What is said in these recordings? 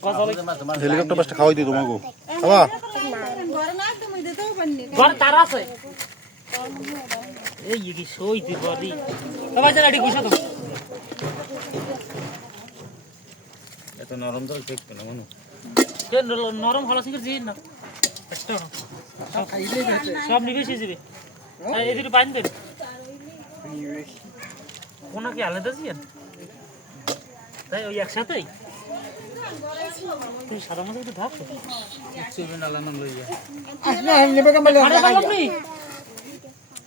helicopter বাসটা খাওয়াই দিই তোমাকে বাবা ঘর তার আছে এই কি সই দি বডি বাবা যা গাড়ি গুছা তো এত নরম ধরে দেখবে না মনে কে নরম হলো সিঙ্গের জি না একটা সব খাইলে সব নিবেশ হয়ে যাবে এই দুটো পানি দেন কোনা কি আলাদা জি তাই ওই একসাথেই তুই সাদা মাছ একটু ধাপ চুবে নালা নাম লইয়া আসলে নেবে কেমন আরে বাবা আপনি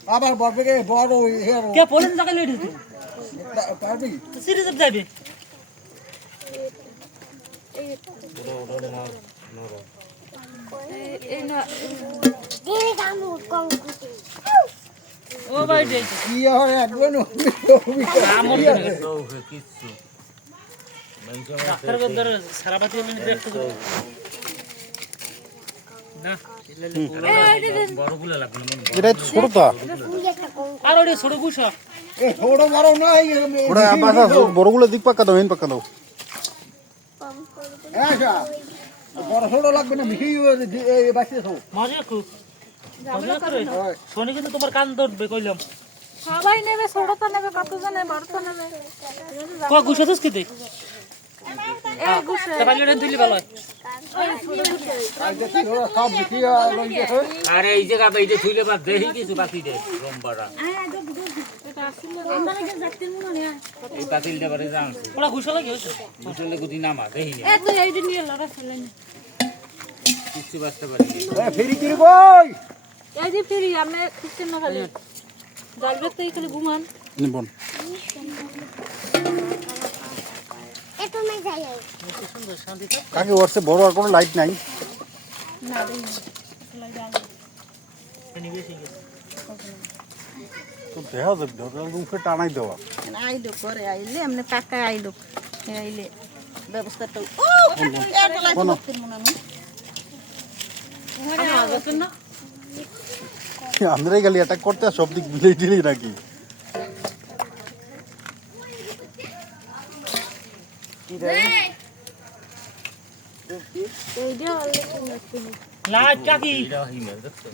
আবার বড়বে বড় হেয়ার কে পোলেন জায়গা লই দিতে পারবি সিরিজ যাবে ও ভাই দে কি হয় একজন আমর কিচ্ছু ডাক্তার গদর সারা বাতি এমনি দেখতে না বড়গুলো লাগবে না মনে এটা ছোটটা আর ওই ছোট গুছা এ ছোট বড় নাই ওটা বাসা বড়গুলো দিক পাক্কা দাও হেন পাক্কা দাও আচ্ছা বড় ছোট লাগবে না মিশি এই বাসে সব মজা খুব মজা করে শনি কিন্তু তোমার কান ধরবে কইলাম সবাই নেবে ছোট তো নেবে কতজন নেবে বড় তো নেবে ক গুছা দস কিতে এই গুছে তা বাইলে দেন দিলি ভালো হয় আর দেখি ওরা সব মিশি লই গেছে আরে এই জায়গা তো এই যে থুইলে বা দেহি কিছু বাকি দে রম্বাড়া এটা আসলে আমরা যে যাচ্ছি মনে হয় এই পাতিলটা বারে জানছে ওরা গুছা লাগে হইছে বুঝলে গুদি নামা দেহি না এই তো এই যে নিয়ে লড়া ফেলেন কিছু বাঁচতে পারি এ ফেরি কি কই এই যে ফিরি আমি খ্রিস্টান না খালি গলবে তো খালি ঘুমান নিবন সুন্দর শান্তি তো কাকে ওরছে বড় আর কোনো লাইট নাই না দেই এনি বেশি গেছে তো দেখা যাবে দরকার মুখে টানাই দেওয়া আইলো করে আইলে এমনি টাকা আইলো আইলে ব্যবস্থাটা ও এটা লাগবে করতে মনে আমি আমি আগাছেন না আমরাই গেলি অ্যাটাক করতে আর সব দিক মিলেই দিলি নাকি এই যে আইলে কি লাইট কাকি এটা হিমেল দেখছো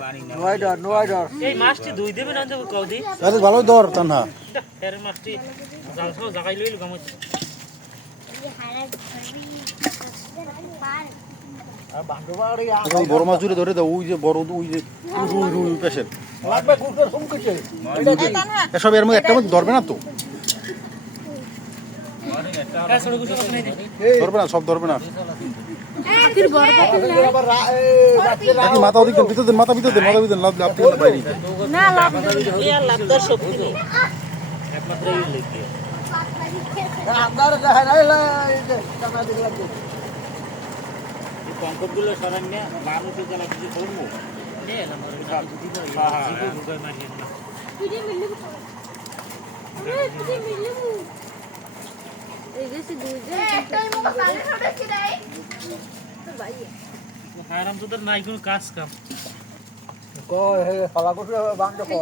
পানি না নো আইডার এই মাছটি ধুই দেবে না দেব কওদি আরে ভালো দর তানহা এর মাছটি জাল সহ জাগাই লইল গামছ আর বান্ধবাড়ি এখন বড় মাছ জুড়ে ধরে দাও ওই যে বড় ওই যে রুই রুই পেশের লাগবে গুড়ের সুমকেছে এসব এর মধ্যে একটা মধ্যে ধরবে না তো এই ছোট গুছা কথা নাই দে ধরবে না সব ধরবে না আখির বড় আবার রাতে নাকি মাথা ওদিকে ভিতর দেন মাথা ভিতর দেন লাভ লাভ থেকে বাইরে না লাভ এই লাভ দর্শক একমাত্র এই লিখে আপনার দেখা নাই টাকা দিতে লাগবে এই কঙ্করগুলো সরান না মানুষ যেন কিছু করবো নে নাম্বার দিদি ভাই জীবন গয় মারিয়ে না তুই মিললি তুই মিললি এই যে দুই যে একটাই মুখ কালে ছড়াছি রে ভাই হারাম তোদের নাই কোনো কাজ কাম কই হে পালা করতে বাংলা কই